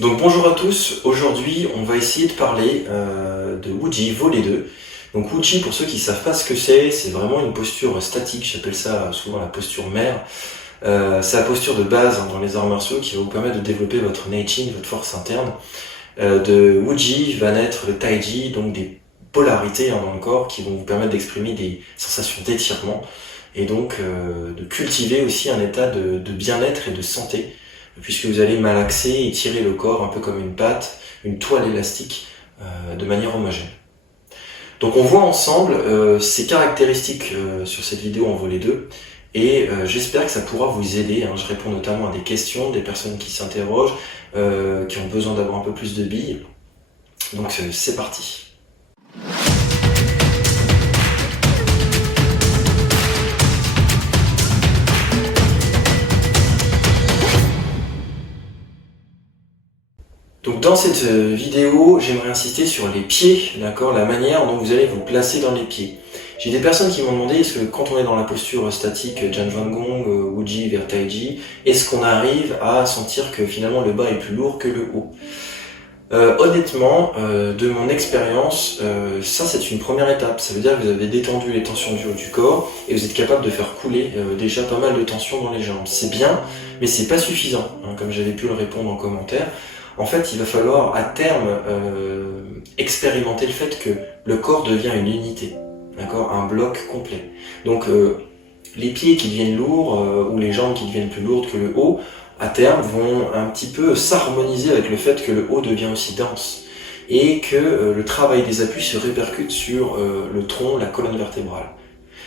Donc bonjour à tous, aujourd'hui on va essayer de parler de Wuji volet 2. Donc Wuji, pour ceux qui ne savent pas ce que c'est vraiment une posture statique, j'appelle ça souvent la posture mère. C'est la posture de base dans les arts martiaux qui va vous permettre de développer votre Neijin, votre force interne. De Wuji va naître le Taiji, donc des polarités dans le corps qui vont vous permettre d'exprimer des sensations d'étirement et donc de cultiver aussi un état de bien-être et de santé, puisque vous allez malaxer et tirer le corps un peu comme une pâte, une toile élastique, de manière homogène. Donc on voit ensemble ces caractéristiques sur cette vidéo en volet 2, et j'espère que ça pourra vous aider. Je réponds notamment à des questions, des personnes qui s'interrogent, qui ont besoin d'avoir un peu plus de billes. Donc c'est parti. Donc dans cette vidéo, j'aimerais insister sur les pieds, d'accord, la manière dont vous allez vous placer dans les pieds. J'ai des personnes qui m'ont demandé, est-ce que quand on est dans la posture statique Janjuan-gong, Wuji vers Taiji, est-ce qu'on arrive à sentir que finalement le bas est plus lourd que le haut? Honnêtement, de mon expérience, ça c'est une première étape. Ça veut dire que vous avez détendu les tensions du haut du corps et vous êtes capable de faire couler déjà pas mal de tensions dans les jambes. C'est bien, mais c'est pas suffisant, comme j'avais pu le répondre en commentaire. En fait, il va falloir à terme expérimenter le fait que le corps devient une unité, d'accord, un bloc complet. Donc les pieds qui deviennent lourds ou les jambes qui deviennent plus lourdes que le haut, à terme vont un petit peu s'harmoniser avec le fait que le haut devient aussi dense et que le travail des appuis se répercute sur le tronc, la colonne vertébrale.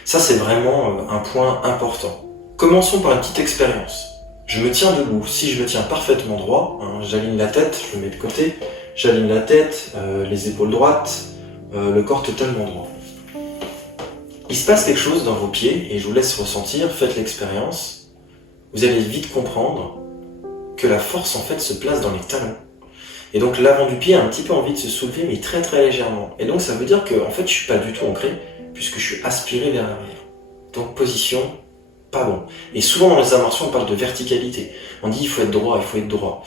Ça, c'est vraiment un point important. Commençons par une petite expérience. Je me tiens debout. Si je me tiens parfaitement droit, j'aligne la tête, je le mets de côté, j'aligne la tête, les épaules droites, le corps totalement droit. Il se passe quelque chose dans vos pieds et je vous laisse ressentir, faites l'expérience. Vous allez vite comprendre que la force en fait se place dans les talons. Et donc l'avant du pied a un petit peu envie de se soulever, mais très très légèrement. Et donc ça veut dire que en fait je suis pas du tout ancré, puisque je suis aspiré vers l'arrière. Donc position pas bon. Et souvent dans les arts martiaux, on parle de verticalité. On dit il faut être droit, il faut être droit.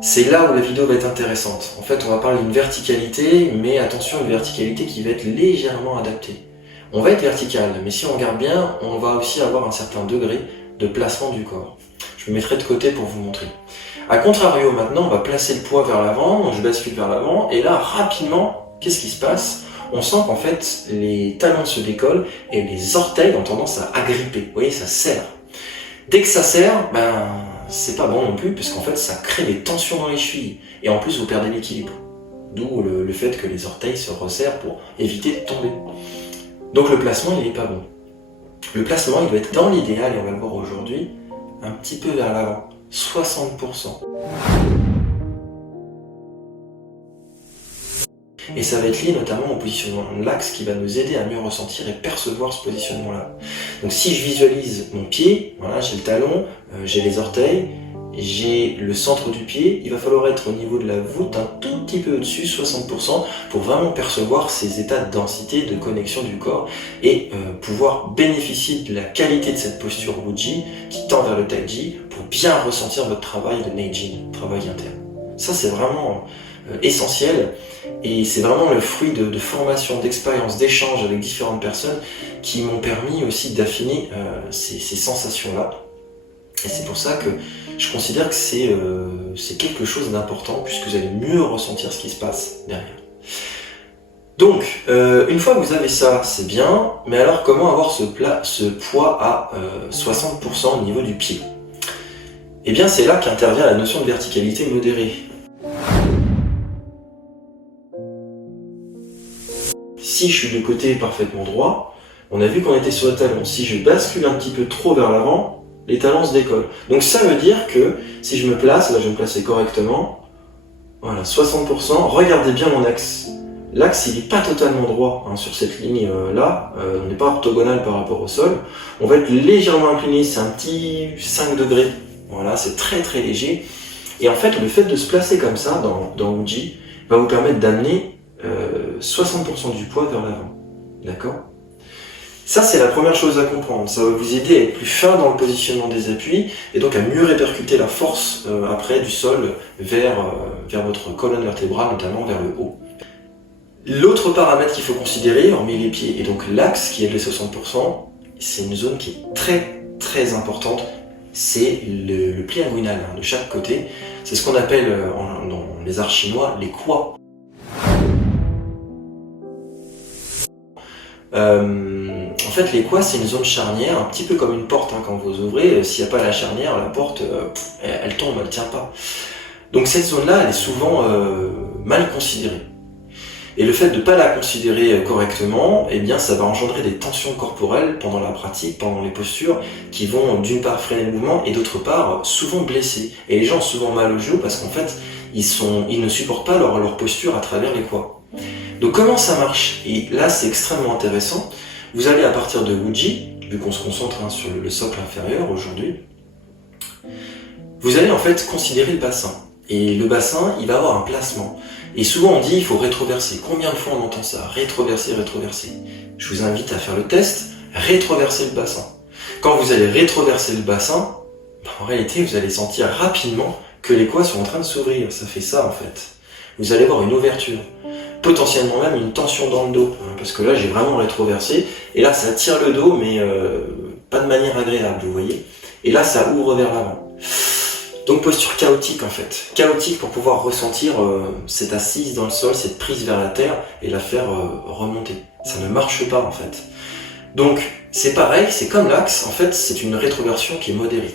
C'est là où la vidéo va être intéressante. En fait, on va parler d'une verticalité, mais attention, une verticalité qui va être légèrement adaptée. On va être vertical, mais si on regarde bien, on va aussi avoir un certain degré de placement du corps. Je me mettrai de côté pour vous montrer. A contrario, maintenant, on va placer le poids vers l'avant, je bascule vers l'avant, et là, rapidement, qu'est-ce qui se passe ? On sent qu'en fait, les talons se décollent et les orteils ont tendance à agripper. Vous voyez, ça serre. Dès que ça serre, c'est pas bon non plus, parce qu'en fait, ça crée des tensions dans les chevilles. Et en plus, vous perdez l'équilibre. D'où le fait que les orteils se resserrent pour éviter de tomber. Donc le placement, il n'est pas bon. Le placement, il doit être dans l'idéal, et on va le voir aujourd'hui, un petit peu vers l'avant. 60%. Et ça va être lié notamment au positionnement de l'axe qui va nous aider à mieux ressentir et percevoir ce positionnement-là. Donc si je visualise mon pied, voilà, j'ai le talon, j'ai les orteils, j'ai le centre du pied, il va falloir être au niveau de la voûte un tout petit peu au-dessus, 60%, pour vraiment percevoir ces états de densité, de connexion du corps et pouvoir bénéficier de la qualité de cette posture Wuji qui tend vers le Taiji pour bien ressentir votre travail de Neijin, travail interne. Ça c'est vraiment essentiel et c'est vraiment le fruit de formation, d'expérience, d'échanges avec différentes personnes qui m'ont permis aussi d'affiner ces sensations-là. Et c'est pour ça que je considère que c'est quelque chose d'important puisque vous allez mieux ressentir ce qui se passe derrière. Donc, une fois que vous avez ça, c'est bien, mais alors comment avoir ce poids à 60% au niveau du pied? Eh bien, c'est là qu'intervient la notion de verticalité modérée. Si je suis de côté parfaitement droit, on a vu qu'on était sur le talon. Si je bascule un petit peu trop vers l'avant, les talons se décollent. Donc ça veut dire que si je me place, là je vais me placer correctement, voilà, 60%, regardez bien mon axe. L'axe il n'est pas totalement droit sur cette ligne là, on n'est pas orthogonal par rapport au sol. On va être légèrement incliné, c'est un petit 5 degrés, voilà, c'est très très léger. Et en fait le fait de se placer comme ça dans Wuji va vous permettre d'amener 60% du poids vers l'avant, d'accord? Ça, c'est la première chose à comprendre. Ça va vous aider à être plus fin dans le positionnement des appuis et donc à mieux répercuter la force après du sol vers votre colonne vertébrale, notamment vers le haut. L'autre paramètre qu'il faut considérer, hormis les pieds, et donc l'axe qui est de les 60%, c'est une zone qui est très très importante, c'est le pli inguinal de chaque côté. C'est ce qu'on appelle dans les arts chinois les kuo. En fait, les kuo, c'est une zone charnière, un petit peu comme une porte. Quand vous ouvrez, s'il n'y a pas la charnière, la porte, elle tombe, elle ne tient pas. Donc cette zone-là, elle est souvent mal considérée. Et le fait de ne pas la considérer correctement, eh bien, ça va engendrer des tensions corporelles pendant la pratique, pendant les postures, qui vont d'une part freiner le mouvement et d'autre part souvent blesser. Et les gens ont souvent mal au genou parce qu'en fait, ils ne supportent pas leur posture à travers les kuo. Donc comment ça marche? Et là, c'est extrêmement intéressant. Vous allez à partir de Wuji, vu qu'on se concentre sur le socle inférieur aujourd'hui, vous allez en fait considérer le bassin. Et le bassin, il va avoir un placement. Et souvent on dit il faut rétroverser. Combien de fois on entend ça? Rétroverser, rétroverser. Je vous invite à faire le test, rétroverser le bassin. Quand vous allez rétroverser le bassin, en réalité vous allez sentir rapidement que les kuo sont en train de s'ouvrir. Ça fait ça en fait. Vous allez avoir une ouverture. Potentiellement même une tension dans le dos. Parce que là j'ai vraiment rétroversé. Et là ça tire le dos mais pas de manière agréable, vous voyez. Et là ça ouvre vers l'avant. Donc posture chaotique en fait, chaotique pour pouvoir ressentir cette assise dans le sol, cette prise vers la terre et la faire remonter. Ça ne marche pas en fait. Donc c'est pareil, c'est comme l'axe, en fait c'est une rétroversion qui est modérée.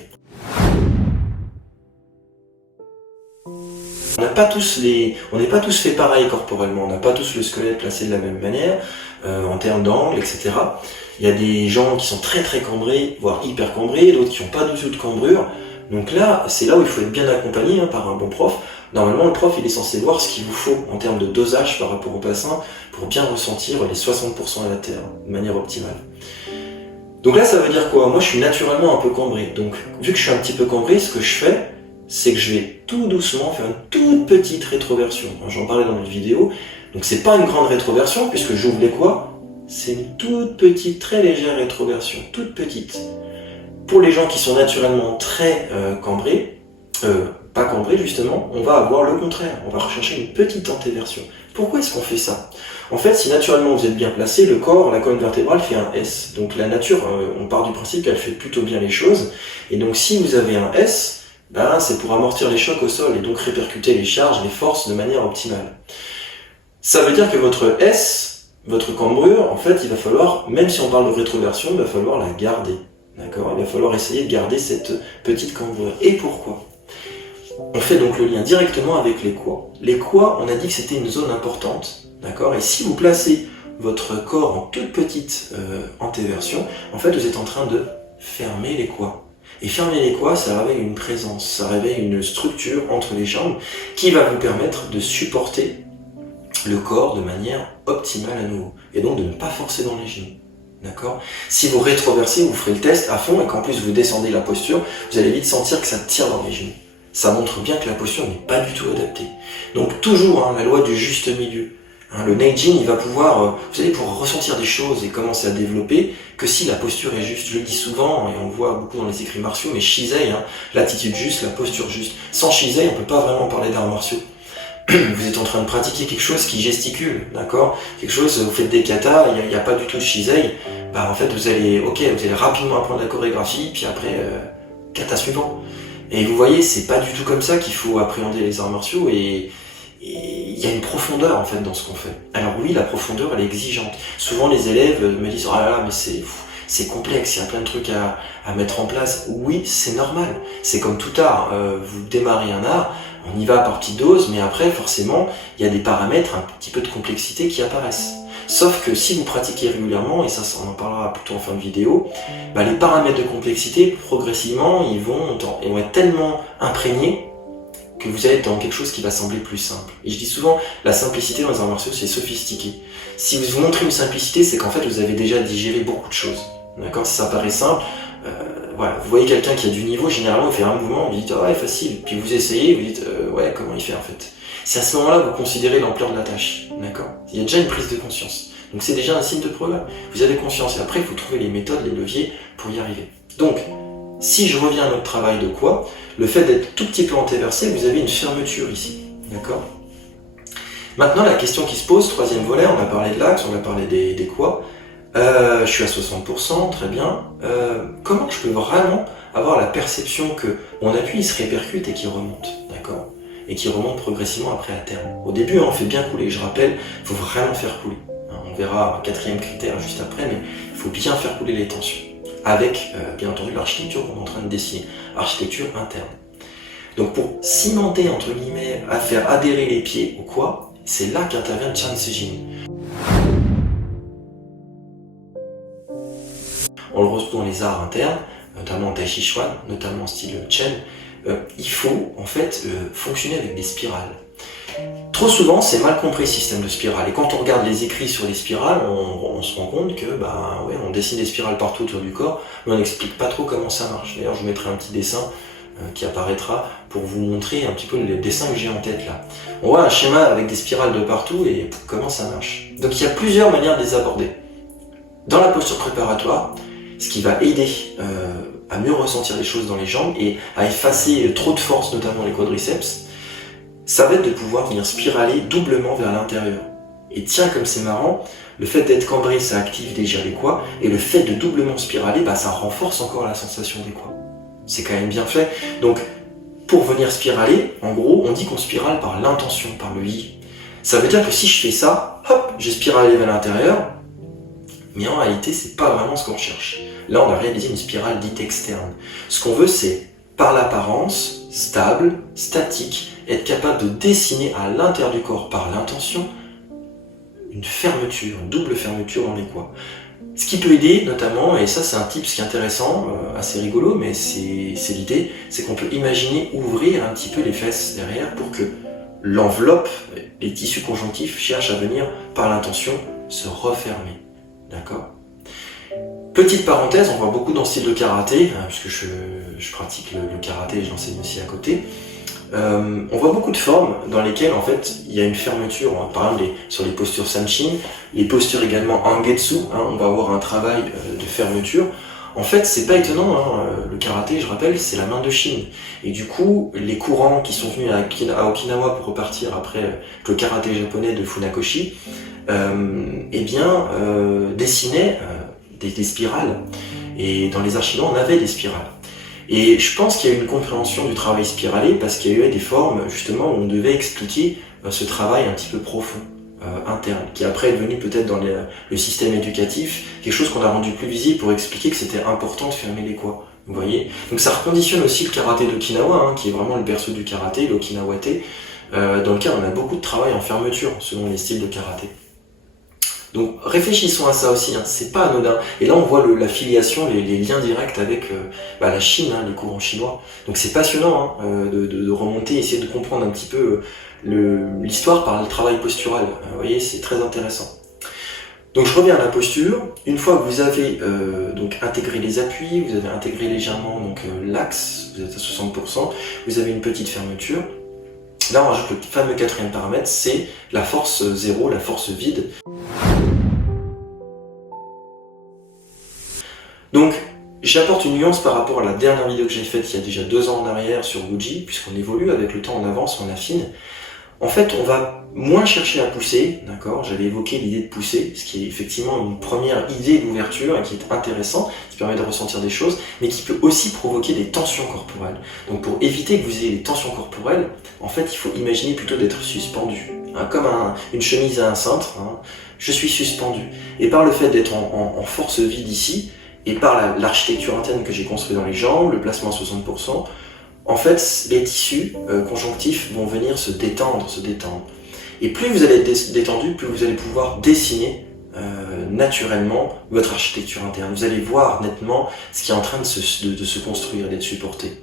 On n'est pas tous fait pareil corporellement, on n'a pas tous le squelette placé de la même manière, en termes d'angle, etc. Il y a des gens qui sont très très cambrés, voire hyper cambrés, d'autres qui n'ont pas du tout de cambrure. Donc là, c'est là où il faut être bien accompagné par un bon prof. Normalement, le prof, il est censé voir ce qu'il vous faut en termes de dosage par rapport au bassin pour bien ressentir les 60% à la terre de manière optimale. Donc là, ça veut dire quoi? Moi, je suis naturellement un peu cambré. Donc, vu que je suis un petit peu cambré, ce que je fais, c'est que je vais tout doucement faire une toute petite rétroversion. J'en parlais dans une vidéo. Donc, c'est pas une grande rétroversion puisque j'ouvre les kuo. C'est une toute petite, très légère rétroversion, toute petite. Pour les gens qui sont naturellement très cambrés, pas cambrés justement, on va avoir le contraire, on va rechercher une petite antéversion. Pourquoi est-ce qu'on fait ça? En fait, si naturellement vous êtes bien placé, le corps, la colonne vertébrale fait un S. Donc la nature, on part du principe qu'elle fait plutôt bien les choses. Et donc si vous avez un S, ben, c'est pour amortir les chocs au sol et donc répercuter les charges, les forces de manière optimale. Ça veut dire que votre S, votre cambrure, en fait, il va falloir, même si on parle de rétroversion, il va falloir la garder. D'accord, il va falloir essayer de garder cette petite cambrure. Et pourquoi? On fait donc le lien directement avec les kuo. Les kuo, on a dit que c'était une zone importante. D'accord, et si vous placez votre corps en toute petite antéversion, en fait vous êtes en train de fermer les kuo. Et fermer les kuo, ça réveille une présence, ça réveille une structure entre les jambes qui va vous permettre de supporter le corps de manière optimale à nouveau. Et donc de ne pas forcer dans les genoux. D'accord. Si vous rétroversez, vous ferez le test à fond et qu'en plus vous descendez la posture, vous allez vite sentir que ça tire dans les genoux. Ça montre bien que la posture n'est pas du tout adaptée. Donc toujours la loi du juste milieu. Le Neijin, il va pouvoir, vous allez pouvoir ressentir des choses et commencer à développer que si la posture est juste. Je le dis souvent et on le voit beaucoup dans les écrits martiaux, mais Shizei, l'attitude juste, la posture juste. Sans Shizei, on peut pas vraiment parler d'arts martiaux. Vous êtes en train de pratiquer quelque chose qui gesticule, d'accord? Quelque chose, vous faites des katas, il n'y a pas du tout de Shizei, bah en fait vous allez rapidement apprendre la chorégraphie, puis après, kata suivant. Et vous voyez, c'est pas du tout comme ça qu'il faut appréhender les arts martiaux, et il y a une profondeur en fait dans ce qu'on fait. Alors oui, la profondeur elle est exigeante. Souvent les élèves me disent « Ah là là, mais c'est complexe, il y a plein de trucs à mettre en place. » Oui, c'est normal, c'est comme tout art, vous démarrez un art, on y va par petite dose, mais après, forcément, il y a des paramètres, un petit peu de complexité qui apparaissent. Sauf que si vous pratiquez régulièrement, et ça on en parlera plutôt en fin de vidéo, bah, les paramètres de complexité, progressivement, ils vont être tellement imprégnés que vous allez être dans quelque chose qui va sembler plus simple. Et je dis souvent, la simplicité dans les arts martiaux, c'est sophistiqué. Si vous montrez une simplicité, c'est qu'en fait, vous avez déjà digéré beaucoup de choses. D'accord? Si ça paraît simple, voilà, vous voyez quelqu'un qui a du niveau, généralement il fait un mouvement, vous dites « Ah ouais, facile », puis vous essayez, vous dites « Ouais, comment il fait en fait ?» C'est à ce moment-là que vous considérez l'ampleur de la tâche, d'accord? Il y a déjà une prise de conscience. Donc c'est déjà un signe de progrès. Vous avez conscience. Et après, il faut trouver les méthodes, les leviers pour y arriver. Donc, si je reviens à notre travail de quoi, le fait d'être tout petit peu antéversé, vous avez une fermeture ici. D'accord? Maintenant, la question qui se pose, troisième volet, on a parlé de l'axe, on a parlé des quoi. Je suis à 60%, très bien. Comment je peux vraiment avoir la perception que mon appui il se répercute et qu'il remonte, d'accord? Et qu'il remonte progressivement après à terme. Au début, on fait bien couler, je rappelle, il faut vraiment faire couler. On verra un quatrième critère juste après, mais il faut bien faire couler les tensions. Avec, bien entendu, l'architecture qu'on est en train de dessiner, architecture interne. Donc pour cimenter, entre guillemets, à faire adhérer les pieds au quoi, c'est là qu'intervient Chan Sijin. On le retrouve dans les arts internes, notamment en Tai Chi Chuan, notamment en style Chen. Il faut en fait fonctionner avec des spirales. Trop souvent, c'est mal compris ce système de spirale. Et quand on regarde les écrits sur les spirales, on se rend compte que ouais, on dessine des spirales partout autour du corps, mais on n'explique pas trop comment ça marche. D'ailleurs, je vous mettrai un petit dessin qui apparaîtra pour vous montrer un petit peu le dessin que j'ai en tête là. On voit un schéma avec des spirales de partout et comment ça marche. Donc il y a plusieurs manières de les aborder. Dans la posture préparatoire, ce qui va aider à mieux ressentir les choses dans les jambes et à effacer trop de force, notamment les quadriceps, ça va être de pouvoir venir spiraler doublement vers l'intérieur. Et tiens, comme c'est marrant, le fait d'être cambré, ça active déjà les quads, et le fait de doublement spiraler, ça renforce encore la sensation des quads. C'est quand même bien fait. Donc, pour venir spiraler, en gros, on dit qu'on spirale par l'intention, par le yi. Ça veut dire que si je fais ça, hop, j'ai spiralé vers l'intérieur, mais en réalité, c'est pas vraiment ce qu'on cherche. Là, on a réalisé une spirale dite externe. Ce qu'on veut, c'est, par l'apparence, stable, statique, être capable de dessiner à l'intérieur du corps, par l'intention, une fermeture, une double fermeture dans les quads. Ce qui peut aider, notamment, et ça c'est un tips qui est intéressant, assez rigolo, mais c'est l'idée, c'est qu'on peut imaginer ouvrir un petit peu les fesses derrière pour que l'enveloppe, les tissus conjonctifs cherchent à venir, par l'intention, se refermer. D'accord ? Petite parenthèse, on voit beaucoup dans le style de karaté, puisque je pratique le karaté et j'enseigne aussi à côté. On voit beaucoup de formes dans lesquelles en fait il y a une fermeture, par exemple sur les postures Sanchin, les postures également Angetsu, on va avoir un travail de fermeture. En fait c'est pas étonnant, le karaté je rappelle c'est la main de Chine, et du coup les courants qui sont venus à Okinawa pour repartir après le karaté japonais de Funakoshi, dessinaient des spirales, et dans les archives on avait des spirales. Et je pense qu'il y a eu une compréhension du travail spiralé parce qu'il y a eu des formes justement où on devait expliquer ce travail un petit peu profond, interne, qui après est devenu peut-être dans le système éducatif quelque chose qu'on a rendu plus visible pour expliquer que c'était important de fermer les quads. Vous voyez ? Donc ça reconditionne aussi le karaté d'Okinawa, qui est vraiment le berceau du karaté, l'Okinawate, dans lequel on a beaucoup de travail en fermeture selon les styles de karaté. Donc réfléchissons à ça aussi, c'est pas anodin. Et là on voit la filiation, les liens directs avec la Chine, les courants chinois. Donc c'est passionnant de remonter, essayer de comprendre un petit peu l'histoire par le travail postural. Vous voyez, c'est très intéressant. Donc je reviens à la posture. Une fois que vous avez donc intégré les appuis, vous avez intégré légèrement l'axe, vous êtes à 60%, vous avez une petite fermeture. Là on rajoute le fameux quatrième paramètre, c'est la force zéro, la force vide. Donc, j'apporte une nuance par rapport à la dernière vidéo que j'ai faite il y a déjà 2 ans en arrière sur Wuji, puisqu'on évolue avec le temps, on avance, on affine. En fait, on va moins chercher à pousser, d'accord ? J'avais évoqué l'idée de pousser, ce qui est effectivement une première idée d'ouverture et qui est intéressant, qui permet de ressentir des choses, mais qui peut aussi provoquer des tensions corporelles. Donc pour éviter que vous ayez des tensions corporelles, en fait, il faut imaginer plutôt d'être suspendu, comme une chemise à un cintre, je suis suspendu. Et par le fait d'être en force vide ici, et par l'architecture interne que j'ai construite dans les jambes, le placement à 60%, en fait, les tissus conjonctifs vont venir se détendre. Et plus vous allez être détendu, plus vous allez pouvoir dessiner naturellement votre architecture interne. Vous allez voir nettement ce qui est en train de se construire et d'être supporté.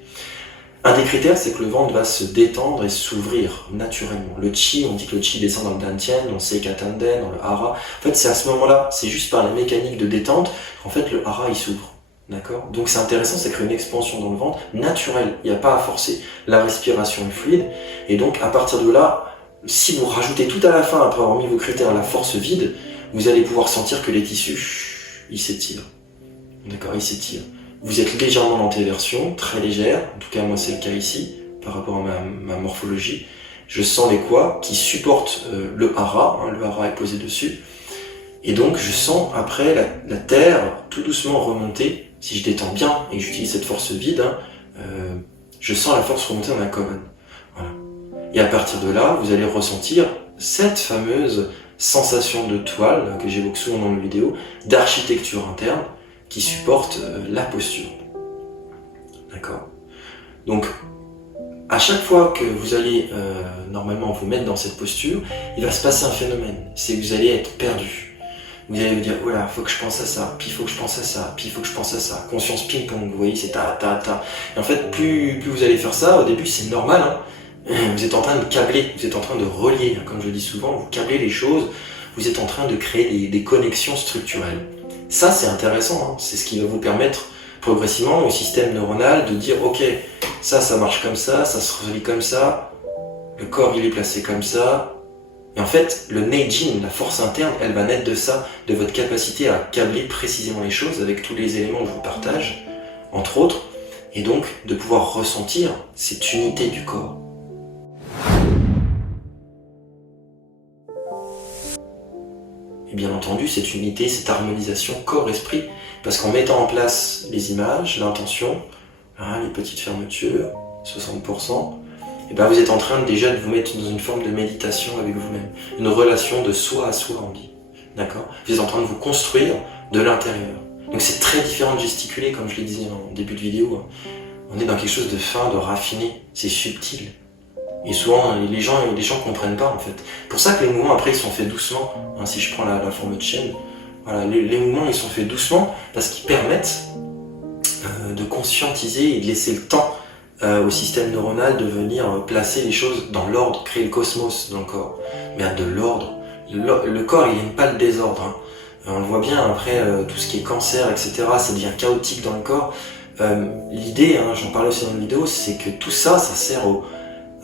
Un des critères, c'est que le ventre va se détendre et s'ouvrir naturellement. Le chi, on dit que le chi descend dans le dantian, dans le seikatanden, dans le hara. En fait, c'est à ce moment-là, c'est juste par la mécanique de détente, qu'en fait, le hara, il s'ouvre. D'accord ? Donc c'est intéressant, ça crée une expansion dans le ventre, naturelle. Il n'y a pas à forcer. La respiration est fluide. Et donc, à partir de là, si vous rajoutez tout à la fin, après avoir mis vos critères, la force vide, vous allez pouvoir sentir que les tissus, ils s'étirent. D'accord, ils s'étirent. Vous êtes légèrement dans l'antéversion, très légère, en tout cas moi c'est le cas ici, par rapport à ma morphologie. Je sens les quads qui supportent le hara, le hara est posé dessus, et donc je sens après la terre tout doucement remonter. Si je détends bien et que j'utilise cette force vide, je sens la force remonter dans la colonne. Voilà. Et à partir de là, vous allez ressentir cette fameuse sensation de toile que j'évoque souvent dans mes vidéos, d'architecture interne qui supporte la posture. D'accord ? Donc, à chaque fois que vous allez normalement vous mettre dans cette posture, il va se passer un phénomène, c'est que vous allez être perdu. Vous allez vous dire, voilà, faut que je pense à ça, puis il faut que je pense à ça, puis il faut que je pense à ça. Conscience ping-pong, vous voyez, c'est ta. Et en fait, plus vous allez faire ça, au début c'est normal, hein. Vous êtes en train de câbler, vous êtes en train de relier, comme je le dis souvent, vous câblez les choses, vous êtes en train de créer des connexions structurelles. Ça c'est intéressant, hein. C'est ce qui va vous permettre progressivement au système neuronal de dire, ok, ça marche comme ça se relie comme ça, le corps il est placé comme ça. Et en fait, le Neijin, la force interne, elle va naître de ça, de votre capacité à câbler précisément les choses avec tous les éléments que je vous partage, entre autres, et donc de pouvoir ressentir cette unité du corps. Et bien entendu, cette unité, cette harmonisation corps-esprit, parce qu'en mettant en place les images, l'intention, les petites fermetures, 60%, et ben vous êtes en train déjà de vous mettre dans une forme de méditation avec vous-même, une relation de soi à soi, on dit. D'accord ? Vous êtes en train de vous construire de l'intérieur. Donc c'est très différent de gesticuler, comme je le disais en début de vidéo. On est dans quelque chose de fin, de raffiné, c'est subtil. Et souvent, les gens comprennent pas, en fait. C'est pour ça que les mouvements, après, ils sont faits doucement. Si je prends la forme de chaîne, voilà, les mouvements, ils sont faits doucement parce qu'ils permettent de conscientiser et de laisser le temps au système neuronal de venir placer les choses dans l'ordre, créer le cosmos dans le corps. Mais à de l'ordre. Le corps, il n'aime pas le désordre. Hein. On le voit bien, après, tout ce qui est cancer, etc., ça devient chaotique dans le corps. L'idée, j'en parlais aussi dans une vidéo, c'est que tout ça, ça sert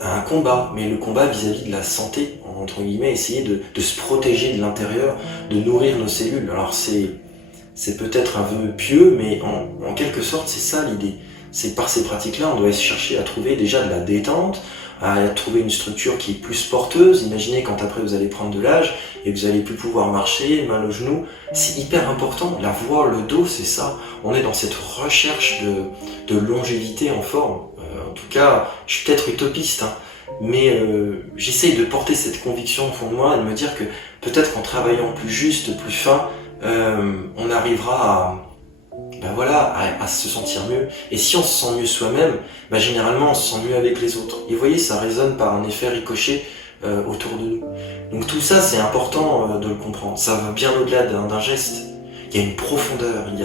à un combat, mais le combat vis-à-vis de la santé, entre guillemets, essayer de se protéger de l'intérieur, de nourrir nos cellules. Alors c'est peut-être un vœu pieux, mais en quelque sorte, c'est ça l'idée. C'est par ces pratiques-là, on doit chercher à trouver déjà de la détente, à trouver une structure qui est plus porteuse. Imaginez quand après vous allez prendre de l'âge et que vous allez plus pouvoir marcher, mal aux genoux. C'est hyper important. La voix, le dos, c'est ça. On est dans cette recherche de longévité en forme. En tout cas, je suis peut-être utopiste, mais j'essaye de porter cette conviction au fond de moi et de me dire que peut-être qu'en travaillant plus juste, plus fin, on arrivera à se sentir mieux. Et si on se sent mieux soi-même, généralement on se sent mieux avec les autres. Et vous voyez, ça résonne par un effet ricochet autour de nous. Donc tout ça, c'est important de le comprendre. Ça va bien au-delà d'un geste. Il y a une profondeur, il y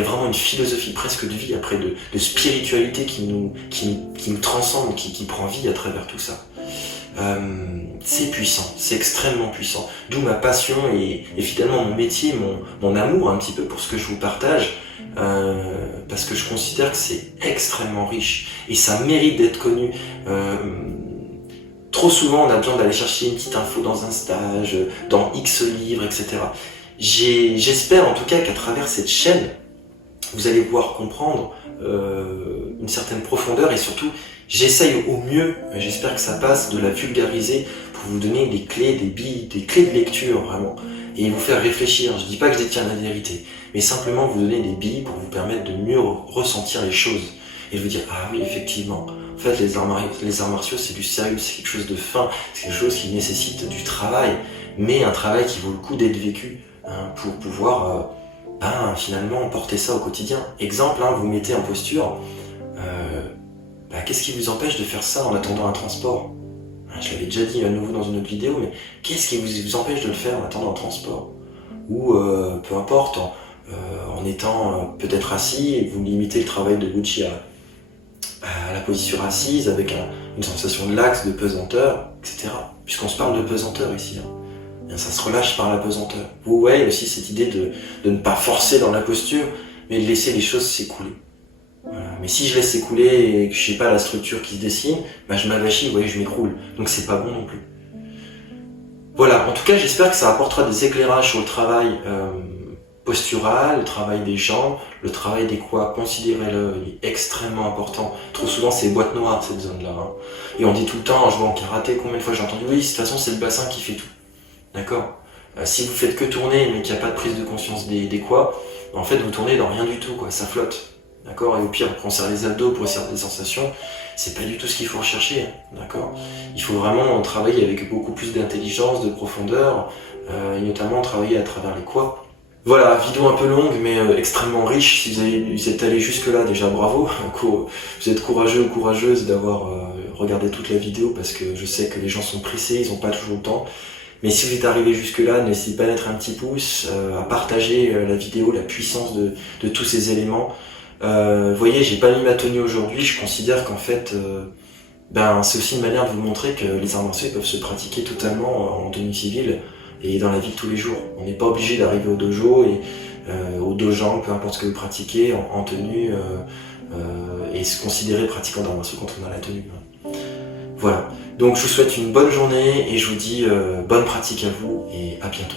a vraiment une philosophie presque de vie, après de spiritualité qui nous transcende, qui prend vie à travers tout ça. C'est puissant, c'est extrêmement puissant. D'où ma passion et finalement mon métier, mon amour un petit peu pour ce que je vous partage, parce que je considère que c'est extrêmement riche et ça mérite d'être connu. Trop souvent on a besoin d'aller chercher une petite info dans un stage, dans X livres, etc. J'espère en tout cas qu'à travers cette chaîne, vous allez pouvoir comprendre une certaine profondeur et surtout j'essaye au mieux, j'espère que ça passe, de la vulgariser pour vous donner des clés, des billes, des clés de lecture vraiment et vous faire réfléchir. Je dis pas que je détiens la vérité, mais simplement vous donner des billes pour vous permettre de mieux ressentir les choses et de vous dire ah oui effectivement, en fait les arts martiaux c'est du sérieux, c'est quelque chose de fin, c'est quelque chose qui nécessite du travail, mais un travail qui vaut le coup d'être vécu pour pouvoir finalement porter ça au quotidien. Exemple, vous mettez en posture, qu'est-ce qui vous empêche de faire ça en attendant un transport? Je l'avais déjà dit à nouveau dans une autre vidéo, mais qu'est-ce qui vous empêche de le faire en attendant un transport? Ou peu importe, en étant peut-être assis et vous limitez le travail de Gucci à la position assise avec une sensation de l'axe, de pesanteur, etc. Puisqu'on se parle de pesanteur ici. Ça se relâche par la pesanteur. Vous voyez aussi cette idée de ne pas forcer dans la posture, mais de laisser les choses s'écouler. Voilà. Mais si je laisse s'écouler et que je n'ai pas la structure qui se dessine, je m'avachis, vous voyez, je m'écroule. Donc c'est pas bon non plus. Voilà, en tout cas j'espère que ça apportera des éclairages sur le travail postural, le travail des jambes, le travail des quads, considérez-le, il est extrêmement important. Trop souvent c'est boîte noire cette zone-là. Hein. Et on dit tout le temps, je vois en karaté, combien de fois j'ai entendu, oui, de toute façon c'est le bassin qui fait tout. D'accord. Si vous faites que tourner mais qu'il n'y a pas de prise de conscience des quads, en fait vous tournez dans rien du tout, quoi, ça flotte. D'accord. Et au pire, on serre les abdos pour essayer des sensations, c'est pas du tout ce qu'il faut rechercher. D'accord. Il faut vraiment travailler avec beaucoup plus d'intelligence, de profondeur, et notamment travailler à travers les quads. Voilà, vidéo un peu longue mais extrêmement riche. Si vous êtes allé jusque là, déjà bravo. Vous êtes courageux ou courageuse d'avoir regardé toute la vidéo parce que je sais que les gens sont pressés, ils n'ont pas toujours le temps. Mais si vous êtes arrivé jusque là, n'hésitez pas à mettre un petit pouce, à partager la vidéo, la puissance de tous ces éléments. Vous voyez, j'ai pas mis ma tenue aujourd'hui, je considère qu'en fait, c'est aussi une manière de vous montrer que les arts martiaux peuvent se pratiquer totalement en tenue civile et dans la vie de tous les jours. On n'est pas obligé d'arriver au dojo et au dojan, peu importe ce que vous pratiquez, en tenue et se considérer pratiquant d'arts martiaux quand on a la tenue. Voilà. Donc je vous souhaite une bonne journée et je vous dis bonne pratique à vous et à bientôt.